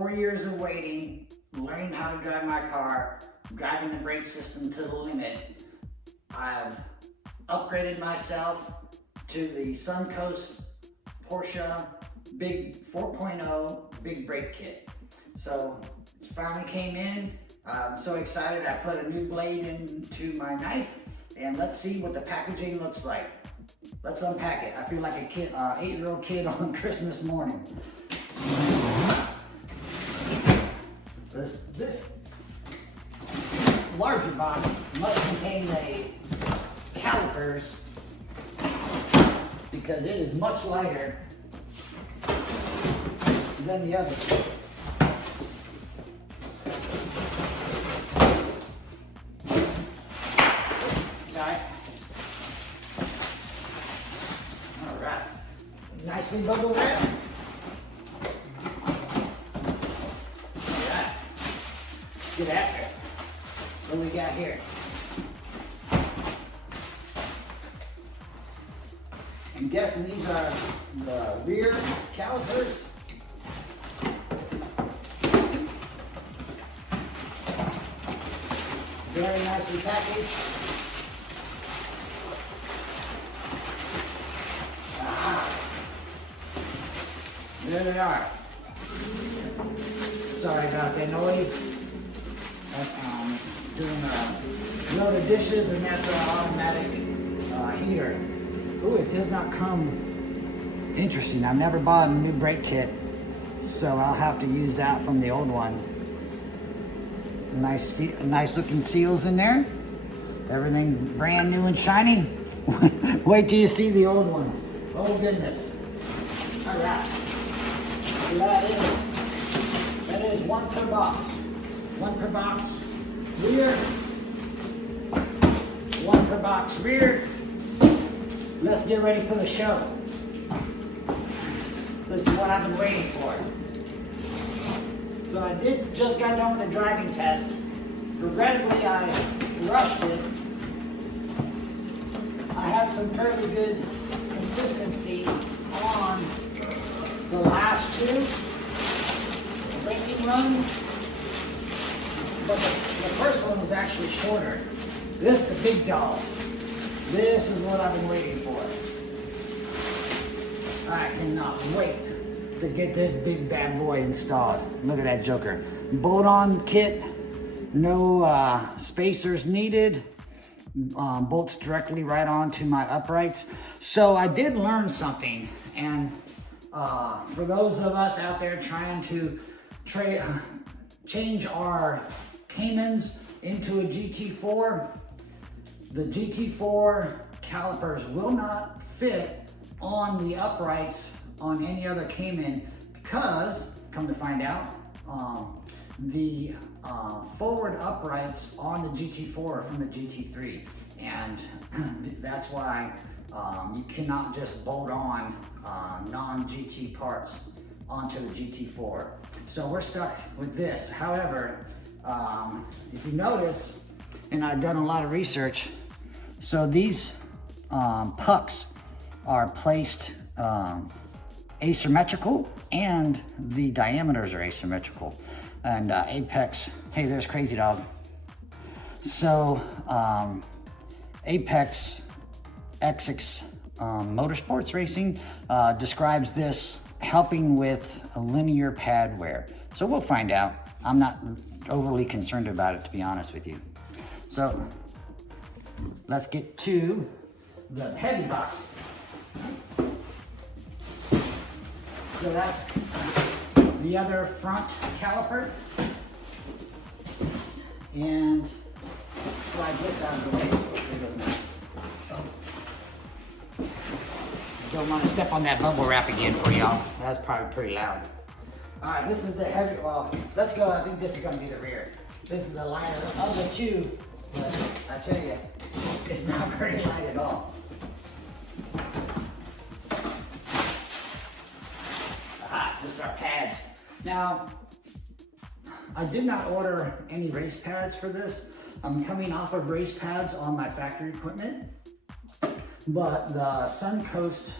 4 years of waiting, learning how to drive my car, driving the brake system to the limit, I've upgraded myself to the Suncoast Porsche Big 4.0 Big Brake Kit. So it finally came in. I'm so excited. I put a new blade into my knife, and let's see what the packaging looks like. Let's unpack it. I feel like a kid, 8-year-old kid on Christmas morning. This larger box must contain the calipers because it is much lighter than the others. Sorry. All right. Nicely bubble wrapped. All right. Get after it. What do we got here? I'm guessing these are the rear calipers. Very nicely packaged. There they are. Sorry about that noise. Doing a load of dishes, and that's an automatic heater. Ooh, it does not come. Interesting. I've never bought a new brake kit, so I'll have to use that from the old one. Nice looking seals in there. Everything brand new and shiny. Wait till you see the old ones. Oh goodness. All right. So that is one per box. One per box rear. One per box rear. Let's get ready for the show. This is what I've been waiting for. So I just got done with the driving test. Regrettably, I rushed it. I had some fairly good consistency on the last two braking runs, but the first one was actually shorter. This is the big dog. This is what I've been waiting for. I cannot wait to get this big bad boy installed. Look at that joker. Bolt-on kit, no spacers needed. Bolts directly right onto my uprights. So I did learn something, and for those of us out there trying to change our Caymans into a GT4, the GT4 calipers will not fit on the uprights on any other Cayman because, come to find out, the forward uprights on the GT4 are from the GT3, and that's why you cannot just bolt on non-GT parts onto the GT4. So we're stuck with this. However, if you notice, and I've done a lot of research, so these pucks are placed asymmetrical, and the diameters are asymmetrical. And Apex, hey, there's Crazy Dog. So Apex XX Motorsports Racing describes this helping with a linear pad wear. So we'll find out. I'm not overly concerned about it, to be honest with you. So let's get to the heavy boxes. So that's the other front caliper. And let's slide this out of the way. There goes my, don't want to step on that bubble wrap again for y'all. That's probably pretty loud. All right, this is the heavy, well, let's go. I think this is gonna be the rear. This is the lighter of the two, but I tell you, it's not very light at all. This is our pads. Now, I did not order any race pads for this. I'm coming off of race pads on my factory equipment, but the Suncoast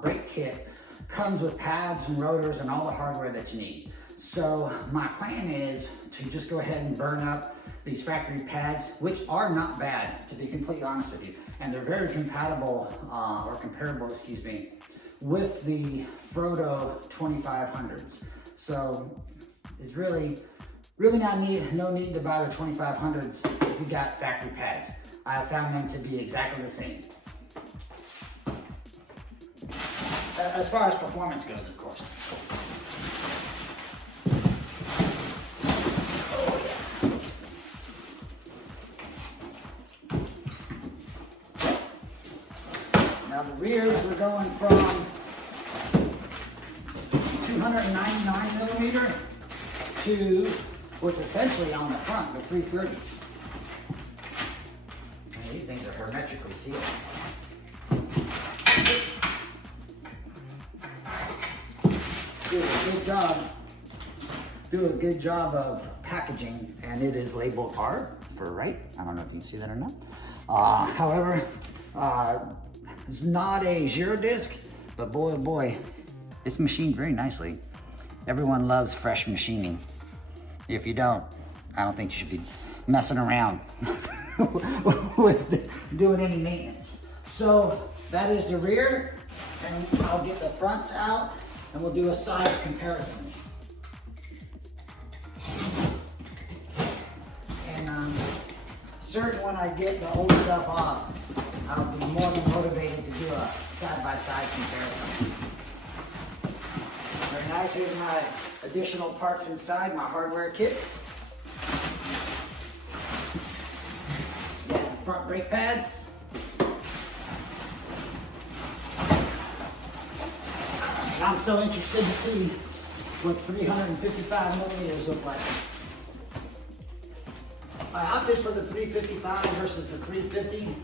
brake kit comes with pads and rotors and all the hardware that you need. So my plan is to just go ahead and burn up these factory pads, which are not bad, to be completely honest with you. And they're very compatible, or comparable, excuse me, with the Frodo 2500s. So it's really no need to buy the 2500s if you got factory pads. I have found them to be exactly the same. As far as performance goes, of course. Now the rears, we're going from 299 millimeter to what's essentially on the front, the 330s. And these things are hermetically sealed. Do a good job of packaging, and it is labeled R for right. I don't know if you can see that or not. However, it's not a Giro disc, but boy, oh boy, it's machined very nicely. Everyone loves fresh machining. If you don't, I don't think you should be messing around with doing any maintenance. So that is the rear, and I'll get the fronts out and we'll do a size comparison. And I'm certain when I get the old stuff off, I'll be more than motivated to do a side-by-side comparison. Very nice. Here's my additional parts inside my hardware kit. Yeah, front brake pads. I'm so interested to see what 355 millimeters look like. I opted for the 355 versus the 350.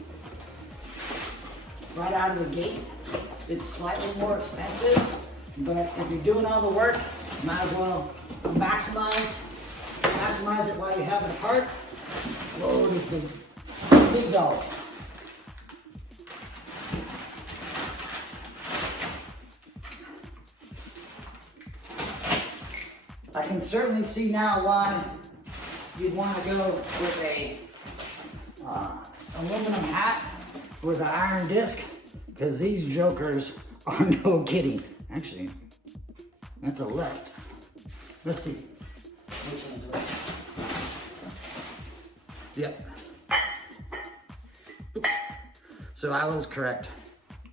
Right out of the gate, it's slightly more expensive, but if you're doing all the work, you might as well maximize it while you have it apart. Whoa, this big dog. I can certainly see now why you'd want to go with a aluminum hat with an iron disc, because these jokers are no kidding. Actually, that's a left. Let's see. Which one's left? Yep. Oops. So I was correct.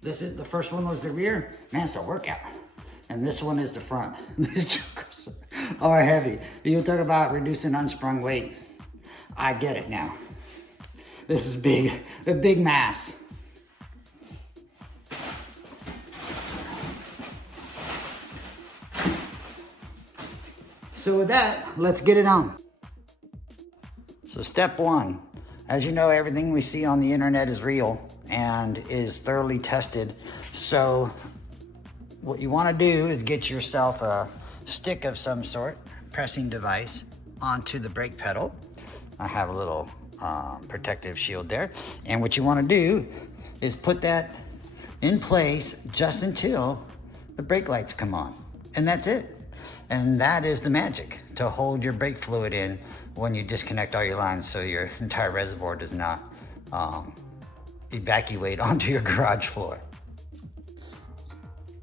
This is the first one was the rear. Man, it's a workout. And this one is the front. These jokers are heavy. You talk about reducing unsprung weight. I get it now. This is big, a big mass. So with that, let's get it on. So step one, as you know, everything we see on the internet is real and is thoroughly tested. So what you want to do is get yourself a stick of some sort, pressing device, onto the brake pedal. I have a little protective shield there. And what you want to do is put that in place just until the brake lights come on. And that's it. And that is the magic, to hold your brake fluid in when you disconnect all your lines so your entire reservoir does not evacuate onto your garage floor.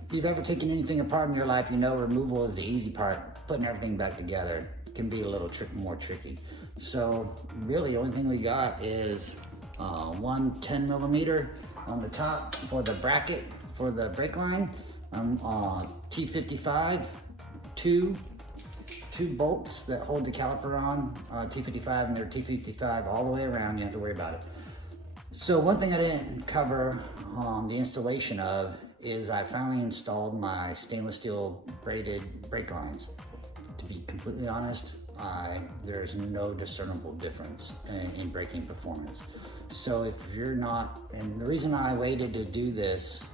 If you've ever taken anything apart in your life, you know removal is the easy part. Putting everything back together can be a little more tricky. So really the only thing we got is one 10 millimeter on the top for the bracket for the brake line, T55, two bolts that hold the caliper on, T55, and they're T55 all the way around. You have to worry about it. So one thing I didn't cover the installation of is I finally installed my stainless steel braided brake lines. To be completely honest, there's no discernible difference in braking performance. So if you're not, and the reason I waited to do this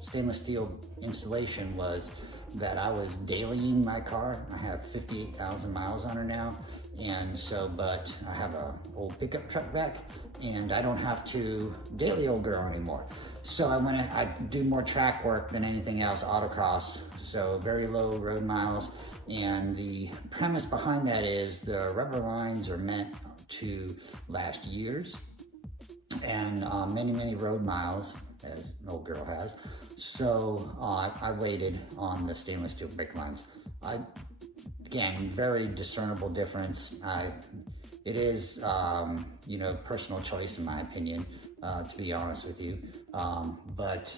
stainless steel installation was that I was dailying my car. I have 58,000 miles on her now, and so, but I have a old pickup truck back, and I don't have to daily old girl anymore. So I do more track work than anything else, autocross. So very low road miles. And the premise behind that is the rubber lines are meant to last years and many, many road miles, as an old girl has. So I waited on the stainless steel brake lines. Again, very discernible difference. It is, personal choice in my opinion, to be honest with you. But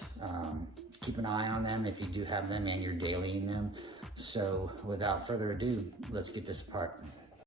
keep an eye on them if you do have them and you're dailying them. So without further ado, let's get this apart.